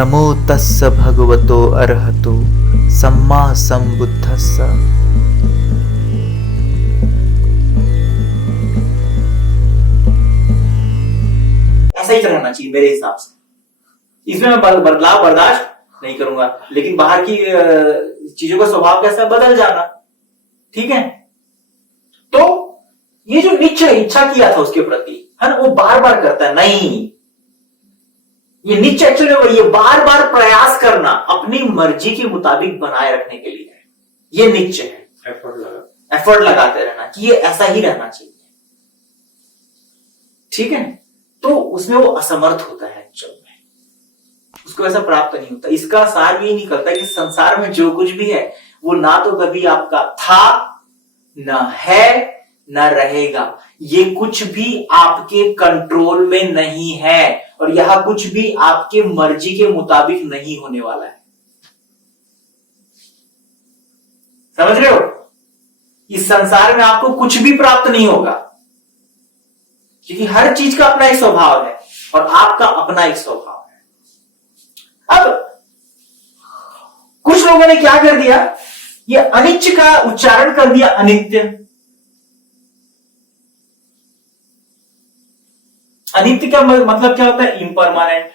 नमो तस्स भगवतो अरहतो सम्मा संबुद्धस्स। ऐसा ही रहना चाहिए मेरे हिसाब से। इसमें मैं बदलाव बर्दाश्त नहीं करूंगा, लेकिन बाहर की चीजों का स्वभाव कैसा बदल जाना, ठीक है। तो ये जो इच्छा किया था उसके प्रति, है ना, वो बार बार करता है। नहीं, ये निश्चय एक्चुअली वो ये बार बार प्रयास करना अपनी मर्जी के मुताबिक बनाए रखने के लिए है, ये निश्चय है। एफर्ट लगाते रहना कि ये ऐसा ही रहना चाहिए, ठीक है। तो उसमें वो असमर्थ होता है, एक्चुअल में उसको ऐसा प्राप्त नहीं होता। इसका सार ये निकलता कि संसार में जो कुछ भी है वो ना तो कभी आपका था, ना है, ना रहेगा। ये कुछ भी आपके कंट्रोल में नहीं है और यह कुछ भी आपके मर्जी के मुताबिक नहीं होने वाला है। समझ रहे हो? इस संसार में आपको कुछ भी प्राप्त नहीं होगा, क्योंकि हर चीज का अपना एक स्वभाव है और आपका अपना एक स्वभाव है। अब कुछ लोगों ने क्या कर दिया, ये अनिच्छ का उच्चारण कर दिया अनित्य। अनित्य का मतलब क्या होता है? इम्परमानेंट,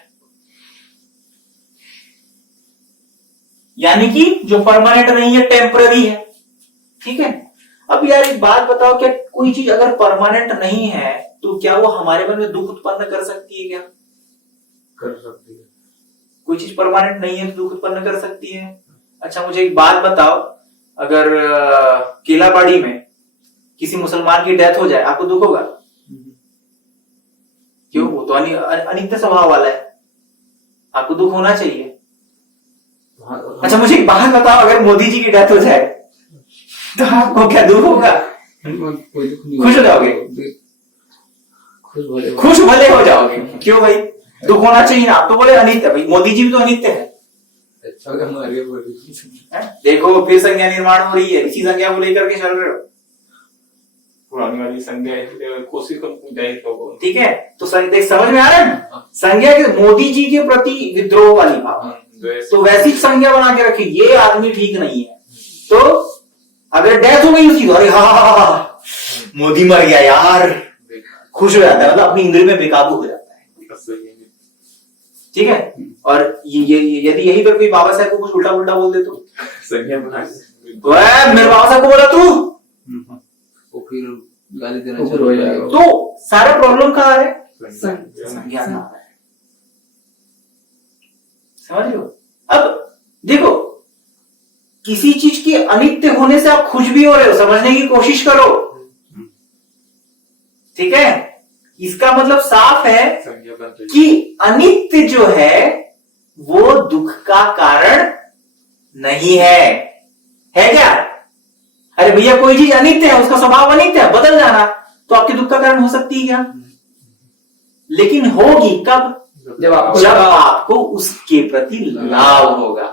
यानी कि जो परमानेंट नहीं है, टेम्पररी है, ठीक है। अब यार एक बात बताओ, क्या कोई चीज अगर परमानेंट नहीं है तो क्या वो हमारे मन में दुख उत्पन्न कर सकती है? क्या कर सकती है? कोई चीज परमानेंट नहीं है तो दुख उत्पन्न कर सकती है। अच्छा मुझे एक बात बताओ, अगर केलाबाड़ी में किसी मुसलमान की डेथ हो जाए, आपको दुख होगा? क्यों? वो तो अनित्य स्वभाव वाला है, आपको दुख होना चाहिए। अच्छा मुझे एक बात बताओ, अगर मोदी जी की डेथ हो जाए तो आपको क्या दुख होगा? खुश हो जाओगे? खुश भले हो जाओगे। क्यों भाई? दुख होना चाहिए ना। आप तो बोले अनित्य, भाई मोदी जी भी तो अनित्य है। देखो फिर संज्ञा निर्माण हो रही है, इसी संज्ञा को लेकर के चल रहे हो। पुरानी वाली संज्ञा कोशिश करो, ठीक है। तो समझ में आ रहा है ना? संज्ञा के मोदी जी के प्रति विद्रोह वाली भाव, तो वैसी संज्ञा बना के रखी, ये आदमी ठीक नहीं है। तो अगर डेथ हो गई उसकी, अरे हाँ मोदी मर गया यार, खुश हो जाता है, मतलब अपनी इंद्रिय में बेकाबू हो जाता है, ठीक है। और यदि यही पर कोई बाबा साहब को कुछ उल्टा पुल्टा बोल दे तो संज्ञा बना मेरे बाबा साहब को बोला तू, वो फिर गाली देना शुरू हो जाएगा। तो सारा प्रॉब्लम कहाँ है? संज्ञा में आ रहा है। समझ रहे हो? अब देखो, किसी चीज के अनित्य होने से आप खुश भी हो रहे हो, समझने की कोशिश करो, ठीक है। इसका मतलब साफ है कि अनित्य जो है वो दुख का कारण नहीं है क्या? अरे भैया कोई चीज अनित्य है, उसका स्वभाव अनित्य है, बदल जाना, तो आपके दुख का कारण हो सकती है क्या? लेकिन होगी कब? जब आपको उसके प्रति लगाव होगा।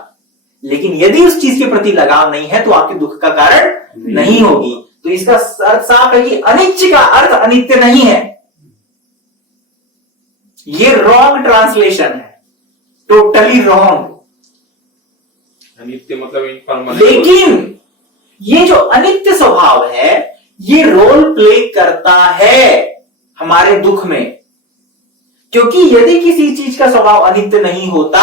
लेकिन यदि उस चीज के प्रति लगाव नहीं है तो आपके दुख का कारण नहीं होगी। तो इसका अर्थ साफ है कि अनिच्छ का अर्थ अनित्य नहीं है। ये रॉन्ग ट्रांसलेशन है, टोटली रॉन्ग। अनित्य मतलब इम्परमानेंट। लेकिन ये जो अनित्य स्वभाव है ये रोल प्ले करता है हमारे दुख में, क्योंकि यदि किसी चीज का स्वभाव अनित्य नहीं होता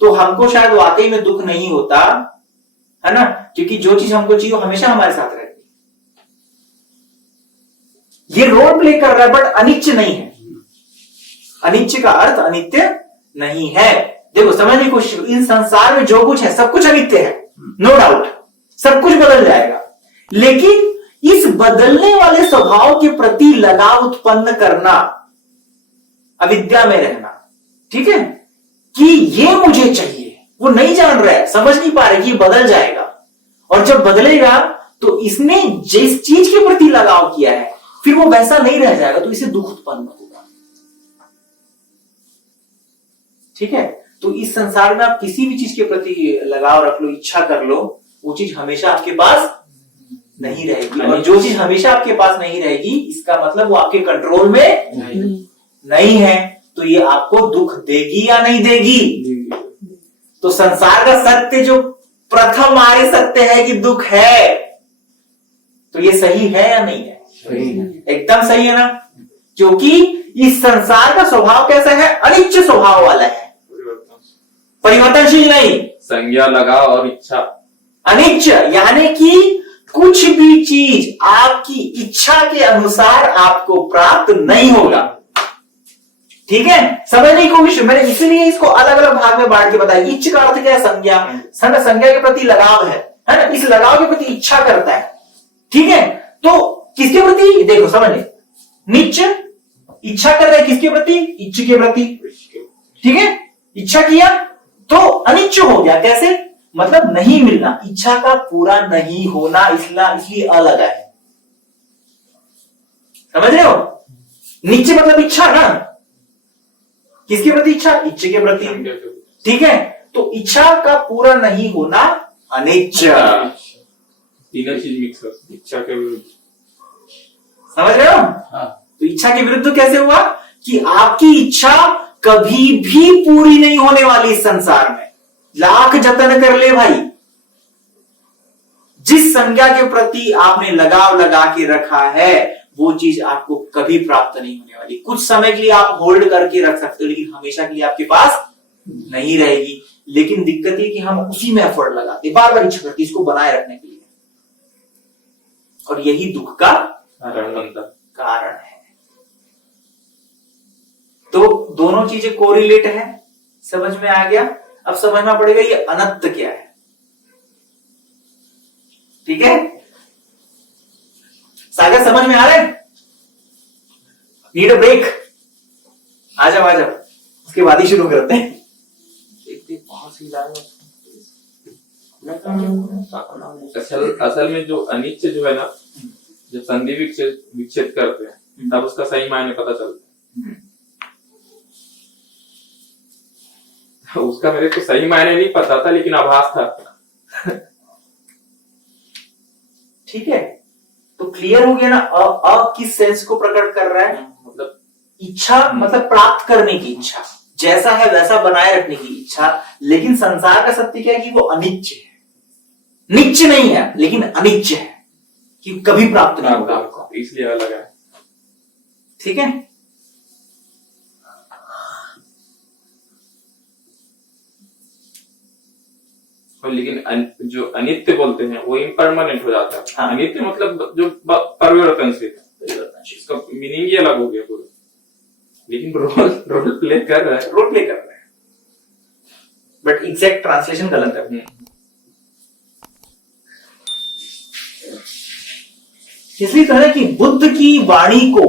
तो हमको शायद वाकई में दुख नहीं होता, है ना, क्योंकि जो चीज हमको चाहिए वो हमेशा हमारे साथ रहती है। ये रोल प्ले कर रहा है, बट अनिच्छ नहीं है। अनिच्छ का अर्थ अनित्य नहीं है। देखो समझने की कोशिश, इन संसार में जो कुछ है सब कुछ अनित्य है, नो डाउट, सब कुछ बदल जाएगा। लेकिन इस बदलने वाले स्वभाव के प्रति लगाव उत्पन्न करना, अविद्या में रहना, ठीक है, कि ये मुझे चाहिए, वो नहीं जान रहा है, समझ नहीं पा रहे कि ये बदल जाएगा। और जब बदलेगा तो इसने जिस चीज के प्रति लगाव किया है फिर वो वैसा नहीं रह जाएगा, तो इसे दुख उत्पन्न होगा, ठीक है। तो इस संसार में आप किसी भी चीज के प्रति लगाव रख लो, इच्छा कर लो, वो चीज हमेशा आपके पास नहीं रहेगी। और जो चीज हमेशा आपके पास नहीं रहेगी इसका मतलब वो आपके कंट्रोल में नहीं है। तो ये आपको दुख देगी या नहीं देगी? तो संसार का सत्य जो प्रथम आर्य सत्य है कि दुख है, तो ये सही है या नहीं है? सही है। एकदम सही है ना, क्योंकि इस संसार का स्वभाव कैसा है? अनिश्चित स्वभाव वाला है, परिवर्तनशील नहीं। संज्ञा लगाव और इच्छा अनिश्चय यानी कि कुछ भी चीज आपकी इच्छा के अनुसार आपको प्राप्त नहीं होगा। ठीक है, समझने की कोशिश, मैंने इसीलिए इसको अलग अलग भाग में बांट के बताया। इच्छ का अर्थ क्या है? संज्ञा। संज्ञा के प्रति लगाव है ना, इस लगाव के प्रति इच्छा करता है। ठीक है, तो किसके प्रति? देखो समझ ले, निच्च इच्छा कर रहा है किसके प्रति? इच्छ के प्रति। ठीक है, इच्छा किया तो अनिच्छ हो गया। कैसे? मतलब नहीं मिलना, इच्छा का पूरा नहीं होना, इसलिए अलग है। समझ रहे हो? निच्च मतलब इच्छा ना, किसके प्रति इच्छा? इच्छ के प्रति। ठीक है, तो इच्छा का पूरा नहीं होना अनिच्छ। तीनों चीज मिक्स हो, इच्छा के विरुद्ध। समझ रहे हो? हाँ। तो इच्छा के विरुद्ध कैसे हुआ कि आपकी इच्छा कभी भी पूरी नहीं होने वाली इस संसार में, लाख जतन कर ले भाई। जिस संज्ञा के प्रति आपने लगाव लगा के रखा है वो चीज आपको कभी प्राप्त नहीं होने वाली। कुछ समय के लिए आप होल्ड करके रख सकते हो, लेकिन हमेशा के लिए आपके पास नहीं रहेगी। लेकिन दिक्कत ये कि हम उसी में एफर्ट लगाते, बार बार इच्छा करते इसको बनाए रखने के लिए, और यही दुख का कारण है। तो दोनों चीजें कोरिलेट है, समझ में आ गया? अब समझना पड़ेगा ये अनंत क्या है। ठीक है, सागर समझ में आ रहा है? Need a break? आ जाओ आ जाओ, उसके बाद ही शुरू करते हैं। असल में जो अनिच्छ जो है ना, जब संधि विच्छेद करते हैं तब उसका सही मायने पता चलता है। उसका मेरे को सही मायने नहीं पता था, लेकिन आभास था। ठीक है, तो क्लियर हो गया ना? किस सेंस को प्रकट कर रहा है? मतलब इच्छा मतलब प्राप्त करने की इच्छा, जैसा है वैसा बनाए रखने की इच्छा। लेकिन संसार का सत्य क्या है कि वो अनिच्छ है, निच्च नहीं है लेकिन अनिच्छ है, कि कभी प्राप्त नहीं होगा आपको, इसलिए अलग है। ठीक है, और लेकिन जो अनित्य बोलते हैं वो इम्परमानेंट हो जाता है। हाँ। अनित्य मतलब जो परिवर्तनशील है, इसका मीनिंग ही अलग हो गया पूरा। लेकिन रोल प्ले कर रहा है, बट एग्जैक्ट ट्रांसलेशन गलत है। इसलिए कह रहा है कि बुद्ध की वाणी को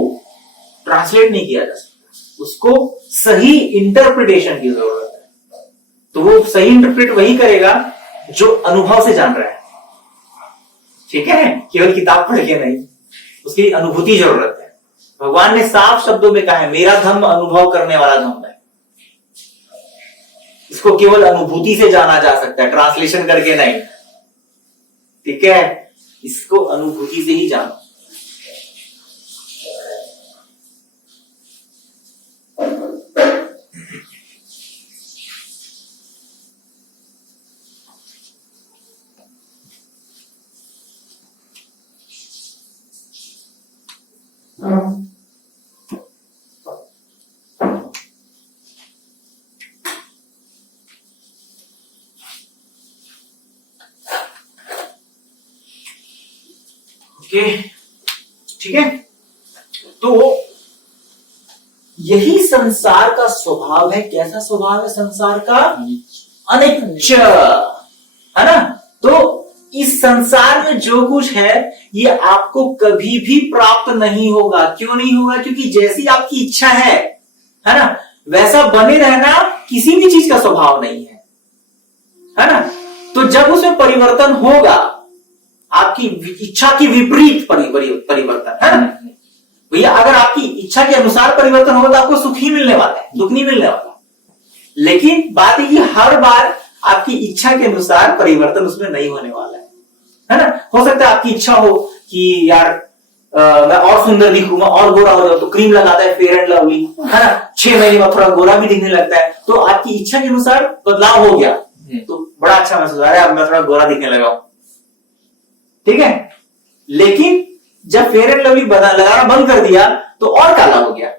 ट्रांसलेट नहीं किया जा सकता, उसको सही इंटरप्रिटेशन की जरूरत है। तो वो सही इंटरप्रेट वही करेगा जो अनुभव से जान रहा है। ठीक है, केवल किताब पढ़ के नहीं, उसकी अनुभूति जरूरत है। भगवान ने साफ शब्दों में कहा है, मेरा धम्म अनुभव करने वाला धम्म है। इसको केवल अनुभूति से जाना जा सकता है, ट्रांसलेशन करके नहीं। ठीक है, इसको अनुभूति से ही जानो। ओके, ठीक है, तो यही संसार का स्वभाव है। कैसा स्वभाव है संसार का? अनिच्छ, है ना? तो इस संसार में जो कुछ है ये आपको कभी भी प्राप्त नहीं होगा। क्यों नहीं होगा? क्योंकि जैसी आपकी इच्छा है ना, वैसा बने रहना किसी भी चीज का स्वभाव नहीं है ना? तो जब उसमें परिवर्तन होगा, आपकी इच्छा की विपरीत परिवर्तन, है ना भैया? अगर आपकी इच्छा के अनुसार परिवर्तन होगा तो आपको सुख ही मिलने वाला है, दुख नहीं मिलने वाला। लेकिन बात है कि हर बार आपकी इच्छा के अनुसार परिवर्तन उसमें नहीं होने वाला है ना? हो सकता है आपकी इच्छा हो कि यार मैं और सुंदर दिखूं, मैं और गोरा हो जाऊं, तो क्रीम लगाता है फेयर एंड लवली, है ना, 6 महीने में थोड़ा गोरा भी दिखने लगता है, तो आपकी इच्छा के अनुसार बदलाव हो गया, तो बड़ा अच्छा महसूस हो रहा है, अब मैं थोड़ा गोरा दिखने लगा हूं, ठीक है। लेकिन जब फेयर एंड लवली लगाना बंद कर दिया तो और काला हो गया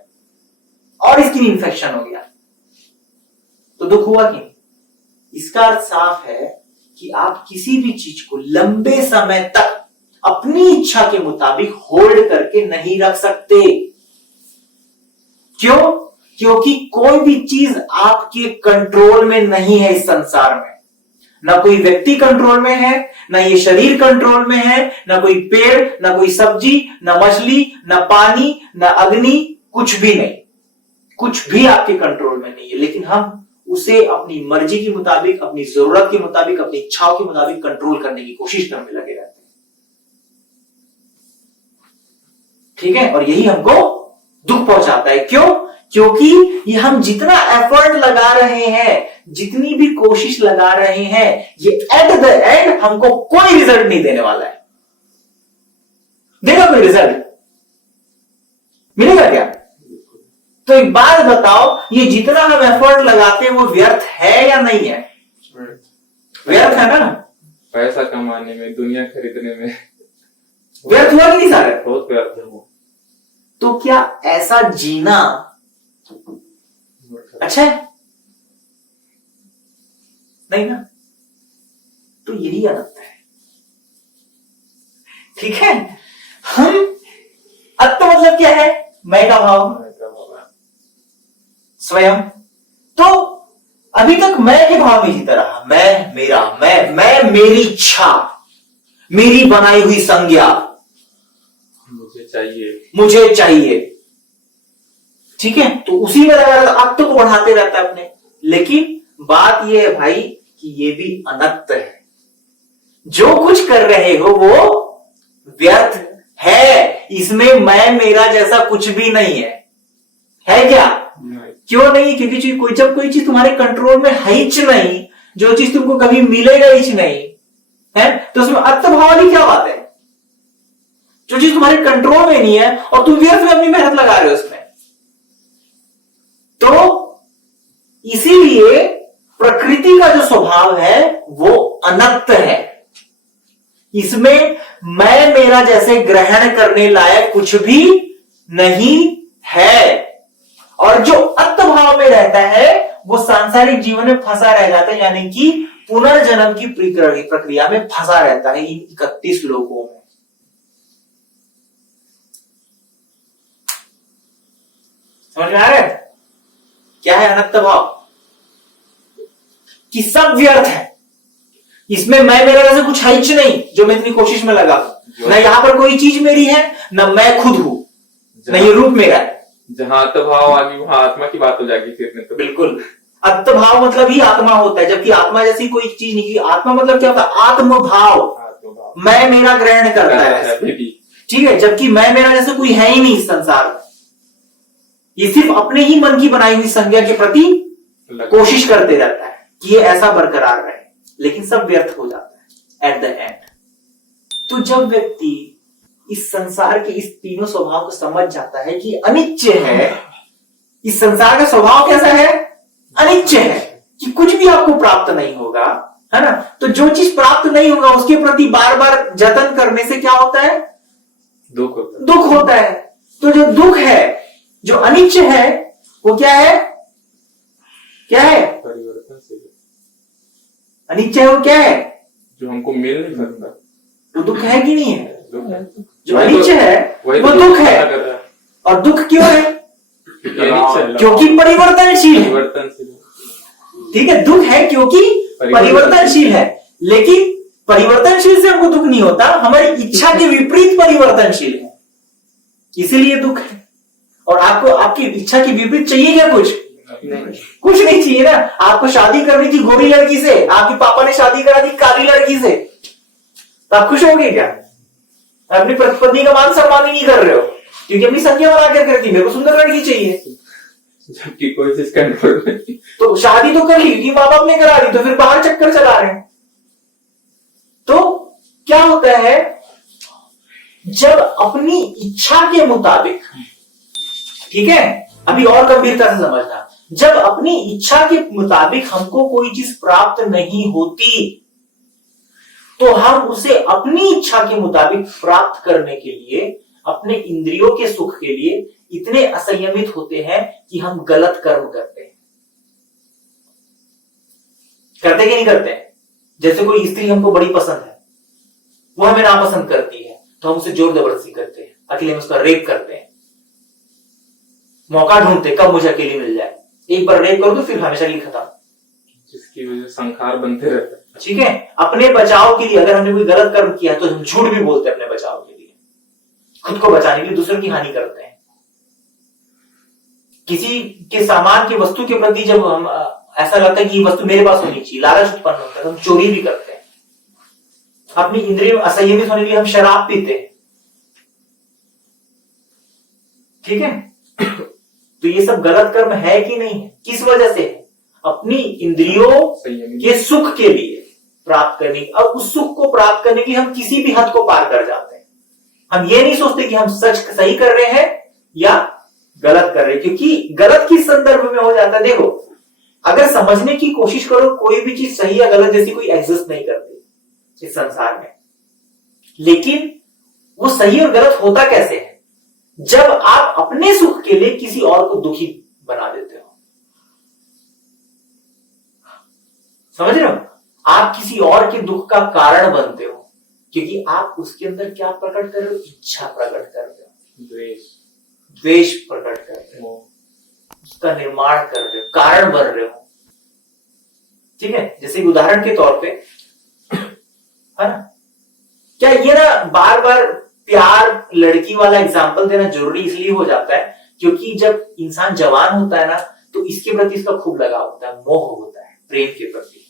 और स्किन इंफेक्शन हो गया, तो दुख हुआ कि नहीं? इसका अर्थ साफ है कि आप किसी भी चीज को लंबे समय तक अपनी इच्छा के मुताबिक होल्ड करके नहीं रख सकते। क्यों? क्योंकि कोई भी चीज आपके कंट्रोल में नहीं है इस संसार में। ना कोई व्यक्ति कंट्रोल में है, ना ये शरीर कंट्रोल में है, ना कोई पेड़, ना कोई सब्जी, ना मछली, ना पानी, ना अग्नि, कुछ भी नहीं, कुछ भी आपके कंट्रोल में नहीं है। लेकिन हम उसे अपनी मर्जी के मुताबिक, अपनी जरूरत के मुताबिक, अपनी इच्छाओं के मुताबिक कंट्रोल करने की कोशिश करने लगे रहते हैं, ठीक है। और यही हमको दुख पहुंचाता है। क्यों? क्योंकि ये हम जितना एफर्ट लगा रहे हैं, जितनी भी कोशिश लगा रहे हैं, ये एट द एंड हमको कोई रिजल्ट नहीं देने वाला है। देगा कोई रिजल्ट? मिलेगा क्या? तो एक बात बताओ, ये जितना हम एफर्ट लगाते हैं वो व्यर्थ है या नहीं है? व्यर्थ है ना। पैसा कमाने में, दुनिया खरीदने में व्यर्थ हुआ कि नहीं सारे? बहुत व्यर्थ है वो। तो क्या ऐसा जीना अच्छा है? नहीं ना। तो यही अनंत है, ठीक है। हम अत्त मतलब क्या है? मैं का भाव, स्वयं। तो अभी तक मैं के भाव में जीता रहा, मैं मेरा, मैं मेरी इच्छा, मेरी बनाई हुई संज्ञा, मुझे चाहिए, ठीक है। तो उसी में लगा रहता, अत्त को बढ़ाते रहता है अपने। लेकिन बात यह है भाई कि ये भी अनंत है। जो कुछ कर रहे हो वो व्यर्थ है, इसमें मैं मेरा जैसा कुछ भी नहीं है क्या? क्यों नहीं? क्योंकि जब कोई चीज तुम्हारे कंट्रोल में है ही नहीं, जो चीज तुमको कभी मिलेगा ही नहीं है, तो उसमें अत्त भाव वाली क्या बात है? जो चीज तुम्हारे कंट्रोल में नहीं है और तुम व्यर्थ में अपनी मेहनत लगा रहे हो उसमें। तो इसीलिए प्रकृति का जो स्वभाव है वो अनंत है। इसमें मैं मेरा जैसे ग्रहण करने लायक कुछ भी नहीं है। और जो अत्त भाव में रहता है वो सांसारिक जीवन में फंसा रह जाता है, यानी कि पुनर्जन्म की प्रक्रिया में फंसा रहता है इन 31 लोकों में। समझ में आ रहा है क्या है अनंत भाव? कि सब व्यर्थ है, इसमें मैं मेरा जैसे कुछ है ही नहीं जो मैं इतनी कोशिश में लगा। ना यहां पर कोई चीज मेरी है, ना मैं खुद हूं, ना ये रूप मेरा है। जहां अत्त भाव आ गई वहां आत्मा की बात हो जाएगी फिर में। तो बिल्कुल, अत्त भाव मतलब ही आत्मा होता है, जबकि आत्मा जैसी कोई चीज नहीं। आत्मा मतलब क्या होता है? आत्म भाव, मैं मेरा ग्रहण करता है, ठीक है। जबकि मैं मेरा जैसे कोई है ही नहीं इस संसार में। ये सिर्फ अपने ही मन की बनाई हुई संज्ञा के प्रति कोशिश करते रहता है कि ये ऐसा बरकरार रहे, लेकिन सब व्यर्थ हो जाता है एट द एंड। तो जब व्यक्ति इस संसार के इस तीनों स्वभाव को समझ जाता है कि अनित्य है, इस संसार का स्वभाव कैसा है? अनित्य है, कि कुछ भी आपको प्राप्त नहीं होगा, है ना। तो जो चीज प्राप्त नहीं होगा उसके प्रति बार बार जतन करने से क्या होता है? दुख होता है। तो जो दुख है, जो अनित्य है, वो क्या है? क्या है? परिवर्तनशील। अनित्य है वो क्या है? जो हमको मिल नहीं सकता। तो दुख है कि नहीं है? जो वही अनित्य है वही वो तो दुख है। है। और दुख क्यों है? क्योंकि परिवर्तनशील है, ठीक है। दुख है क्योंकि परिवर्तनशील है। लेकिन परिवर्तनशील से हमको दुख नहीं होता, हमारी इच्छा के विपरीत परिवर्तनशील है, इसीलिए दुख है। और आपको आपकी इच्छा के विपरीत चाहिए क्या? कुछ नहीं चाहिए ना। आपको शादी करनी थी गोरी लड़की से, आपके पापा ने शादी करा दी काली लड़की से, तो आप खुश होगे क्या? अपनी पत्नी का मान सम्मान ही नहीं कर रहे हो, क्योंकि अपनी संज्ञा बना कर करती मेरे को सुंदर लड़की चाहिए, जबकि कोई चीज कंट्रोल नहीं। तो शादी तो कर ली क्योंकि माँ बाप ने करा दी, तो फिर बाहर चक्कर चला रहे हैं। तो क्या होता है जब अपनी इच्छा के मुताबिक, ठीक है, अभी और गंभीरता से समझना, जब अपनी इच्छा के मुताबिक हमको कोई चीज प्राप्त नहीं होती तो हम उसे अपनी इच्छा के मुताबिक प्राप्त करने के लिए, अपने इंद्रियों के सुख के लिए इतने असंयमित होते हैं कि हम गलत कर्म करते हैं। करते कि नहीं करते हैं? जैसे कोई स्त्री हमको बड़ी पसंद है, वो हमें नापसंद करती है तो हम उसे जोर जबरदस्ती करते हैं, अकेले में उसका रेप करते हैं, मौका ढूंढते कब मुझे अकेली मिल जाए, एक बार रेप करो तो फिर हमेशा के लिए खत्म, जिसकी वजह से संखार बनते रहते हैं। ठीक है। अपने बचाव के लिए अगर हमने कोई गलत कर्म किया तो हम झूठ भी बोलते हैं अपने बचाव के लिए, खुद को बचाने के लिए दूसरों की हानि करते हैं। किसी के सामान की वस्तु के प्रति जब हम ऐसा लगता है कि ये वस्तु मेरे पास होनी चाहिए, लालच उत्पन्न होता है तो हम चोरी भी करते हैं। अपनी इंद्रियों में असंयमित होने के लिए हम शराब पीते हैं, ठीक है। तो ये सब गलत कर्म है कि नहीं है? किस वजह से है? अपनी इंद्रियों के सुख के लिए प्राप्त करने, अब उस सुख को प्राप्त करने की हम किसी भी हद को पार कर जाते हैं। हम ये नहीं सोचते कि हम सच सही कर रहे हैं या गलत कर रहे हैं, क्योंकि गलत किस संदर्भ में हो जाता है। देखो, अगर समझने की कोशिश करो, कोई भी चीज सही या गलत जैसी कोई एग्जिस्ट नहीं करती इस संसार में, लेकिन वो सही और गलत होता कैसे है? जब आप अपने सुख के लिए किसी और को दुखी बना देते हो। समझ रहे हो? आप किसी और के दुख का कारण बनते हो, क्योंकि आप उसके अंदर क्या प्रकट कर रहे हो? इच्छा प्रकट कर रहे हो, द्वेष प्रकट कर रहे हो, उसका निर्माण कर रहे हो, कारण बन रहे हो, ठीक है। जैसे उदाहरण के तौर पे, है ना, क्या ये ना बार बार प्यार लड़की वाला एग्जाम्पल देना जरूरी इसलिए हो जाता है क्योंकि जब इंसान जवान होता है ना तो इसके प्रति इसका खूब लगाव होता है, मोह होता है, प्रेम के प्रति,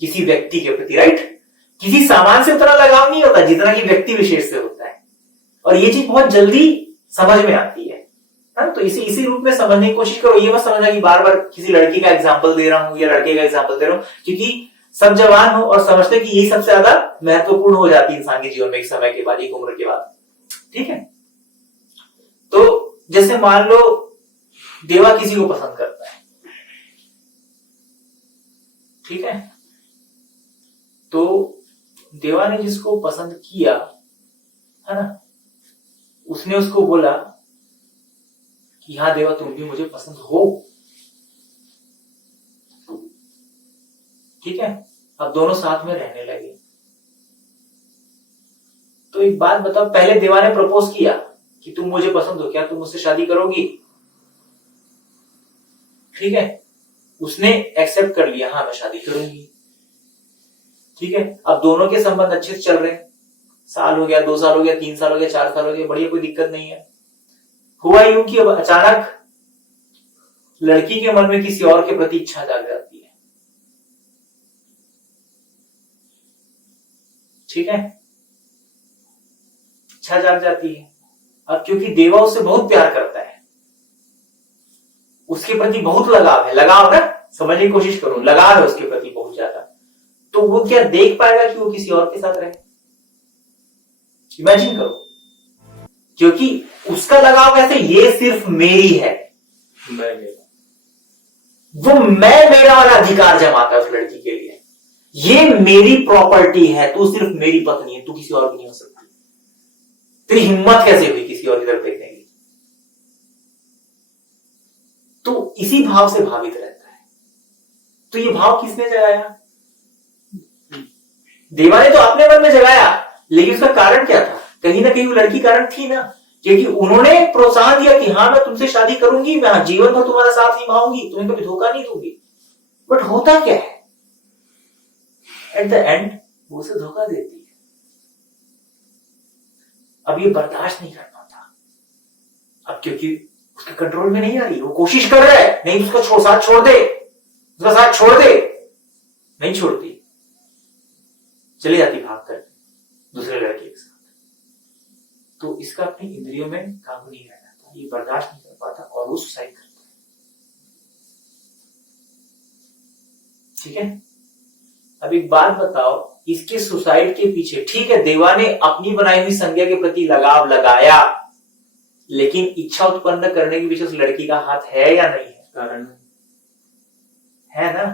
किसी व्यक्ति के प्रति, राइट। किसी सामान से उतना लगाव नहीं होता जितना कि व्यक्ति विशेष से होता है, और ये चीज बहुत जल्दी समझ में आती है। तो इसी रूप में समझने की कोशिश करो। ये मत समझना कि बार बार किसी लड़की का एग्जाम्पल दे रहा हूं या लड़के का एग्जाम्पल दे रहा हूं, क्योंकि सब जवान हो और समझते कि यही सबसे ज्यादा महत्वपूर्ण हो जाती है इंसान के जीवन में एक समय के बाद, एक उम्र के बाद, ठीक है। तो जैसे मान लो देवा किसी को पसंद करता है, ठीक है, तो देवा ने जिसको पसंद किया, है ना, उसने उसको बोला कि हाँ देवा तुम भी मुझे पसंद हो, ठीक है। अब दोनों साथ में रहने लगे। तो एक बात बताओ, पहले देवा ने प्रपोज किया कि तुम मुझे पसंद हो, क्या तुम मुझसे शादी करोगी? ठीक है, उसने एक्सेप्ट कर लिया, हाँ मैं शादी करूंगी, ठीक है। अब दोनों के संबंध अच्छे से चल रहे हैं, साल हो गया, 2 साल हो गया, 3 साल हो गया, 4 साल हो गया, बढ़िया, कोई दिक्कत नहीं है। हुआ यूं कि अब अचानक लड़की के मन में किसी और के प्रति इच्छा जाग जाती है, ठीक है, इच्छा जाग जाती है। अब क्योंकि देवा उससे बहुत प्यार करता है, उसके प्रति बहुत लगाव है, लगाव ना, समझने की कोशिश करो, लगाव है उसके प्रति बहुत ज्यादा, तो वो क्या देख पाएगा कि वो किसी और के साथ रहे? इमेजिन करो, क्योंकि उसका लगाव कैसे, ये सिर्फ मेरी है, वो मैं मेरा वाला अधिकार जमाता है उस लड़की के लिए, ये मेरी प्रॉपर्टी है, तू सिर्फ मेरी पत्नी है, तू किसी और की नहीं हो सकती। तेरी हिम्मत कैसे हुई किसी और की तरफ देखने की? तो इसी भाव से भावित रहता है। तो ये भाव किसने जगाया? देवा ने तो अपने मन में जगाया, लेकिन उसका कारण क्या था? कहीं ना कहीं वो लड़की कारण थी ना, क्योंकि उन्होंने प्रोत्साहन दिया कि हाँ मैं तुमसे शादी करूंगी, मैं जीवन भर तुम्हारा साथ निभाऊंगी, तुम्हें कभी धोखा नहीं दूंगी। बट होता क्या है, एट द एंड वो उसे धोखा देती है। अब ये बर्दाश्त नहीं कर पाता, अब क्योंकि उसके कंट्रोल में नहीं आ रही, वो कोशिश कर रहा है, नहीं उसका साथ छोड़ दे, उसका साथ छोड़ दे, नहीं छोड़ती, चली जाती भाग कर दूसरे लड़के के साथ। तो इसका अपनी इंद्रियों में काबू नहीं रह जाता, ये बर्दाश्त नहीं कर पाता और वो सुसाइड करता है, ठीक है। अब एक बात बताओ, इसके सुसाइड के पीछे, ठीक है देवा ने अपनी बनाई हुई संज्ञा के प्रति लगाव लगाया, लेकिन इच्छा उत्पन्न करने के पीछे उस लड़की का हाथ है या नहीं है? कारण है ना।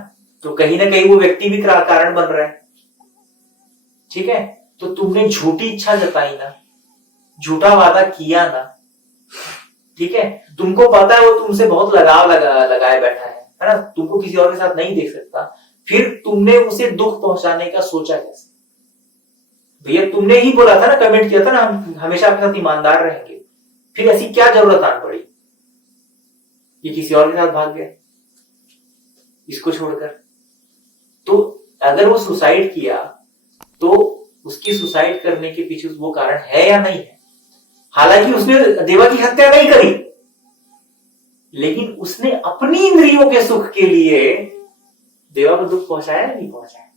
तो कहीं ना कहीं वो व्यक्ति भी कारण बन रहा है। ठीक है, तो तुमने झूठी इच्छा जताई ना, झूठा वादा किया ना, ठीक है, तुमको पता है वो तुमसे बहुत लगाव लगाए बैठा है ना, तुमको किसी और के साथ नहीं देख सकता, फिर तुमने उसे दुख पहुंचाने का सोचा कैसे? भैया तुमने ही बोला था ना, कमेंट किया था ना, हम हमेशा आपके साथ ईमानदार रहेंगे, फिर ऐसी क्या जरूरत आन पड़ी? ये किसी और के साथ भाग गया इसको छोड़कर। तो अगर वो सुसाइड किया तो उसकी सुसाइड करने के पीछे वो कारण है या नहीं है? हालांकि उसने देवा की हत्या नहीं करी, लेकिन उसने अपनी इंद्रियों के सुख के लिए देवा को दुख पहुंचाया या नहीं पहुंचाया?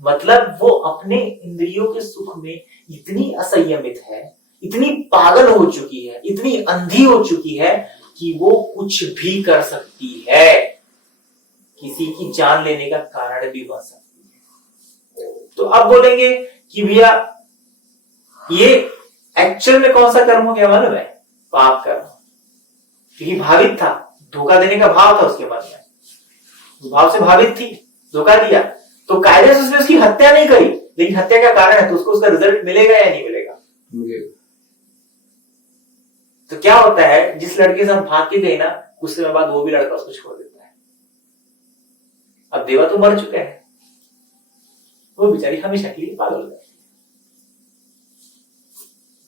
मतलब वो अपने इंद्रियों के सुख में इतनी असंयमित है, इतनी पागल हो चुकी है, इतनी अंधी हो चुकी है कि वो कुछ भी कर सकती है, किसी की जान लेने का कारण भी बन सकती है। तो अब बोलेंगे कि भैया ये एक्चुअल में कौन सा कर्म हो गया मालूम है? पाप कर्म। क्योंकि भावित था, धोखा देने का भाव था उसके मन में, भाव से भावित थी, धोखा दिया, तो कायदे से उसने उसकी हत्या नहीं करी, लेकिन हत्या का कारण है तो उसको उसका रिजल्ट मिलेगा या नहीं मिलेगा? तो क्या होता है, जिस लड़के से हम भाग के गए ना, कुछ समय बाद वो भी लड़का उसको छोड़ देता है। अब देवा तो मर चुके हैं, वो बेचारी हमेशा के लिए पागल हो जाती है।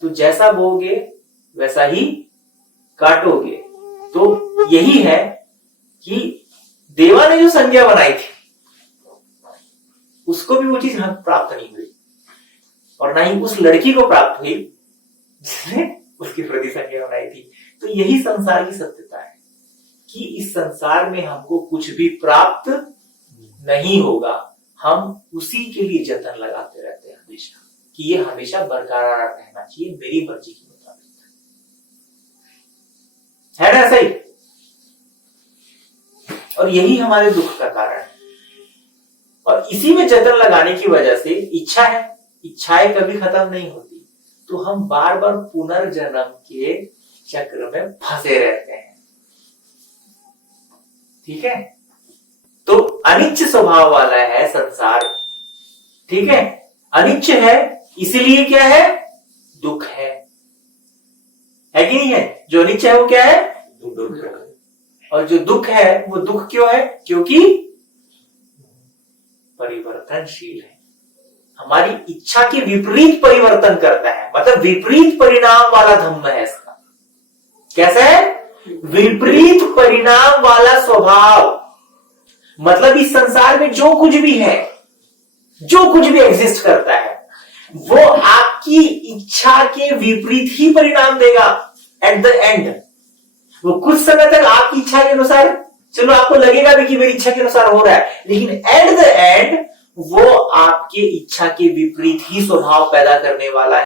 तो जैसा बोगे वैसा ही काटोगे। तो यही है कि देवा ने जो संज्ञा बनाई थी उसको भी वो चीज प्राप्त नहीं हुई, और ना ही उस लड़की को प्राप्त हुई जिसने उसकी प्रति संज्ञा बनाई थी। तो यही संसार की सत्यता है कि इस संसार में हमको कुछ भी प्राप्त नहीं होगा, हम उसी के लिए जतन लगाते रहते हैं हमेशा कि ये हमेशा बरकरार रहना चाहिए मेरी मर्जी के मुताबिक, है ना सही? और यही हमारे दुख का कारण है, और इसी में जतन लगाने की वजह से इच्छा है, इच्छाएं कभी खत्म नहीं होती, तो हम बार बार पुनर्जन्म के चक्र में फंसे रहते हैं। ठीक है, तो अनिच्छ स्वभाव वाला है संसार। ठीक है, अनिच्छ है, इसीलिए क्या है? दुख है कि नहीं है? जो अनिच्छ है वो क्या है? दुख है। और जो दुख है वो दुख क्यों है? क्योंकि परिवर्तनशील है, हमारी इच्छा के विपरीत परिवर्तन करता है, मतलब विपरीत परिणाम वाला धम्म है इसका। कैसा है? विपरीत परिणाम वाला स्वभाव। मतलब इस संसार में जो कुछ भी है, जो कुछ भी एग्जिस्ट करता है, वो आपकी इच्छा के विपरीत ही परिणाम देगा एट द एंड। वो कुछ समय तक आपकी इच्छा के अनुसार, चलो आपको लगेगा भी कि मेरी इच्छा के अनुसार हो रहा है, लेकिन एट द एंड वो आपके इच्छा के विपरीत ही स्वभाव पैदा करने वाला है।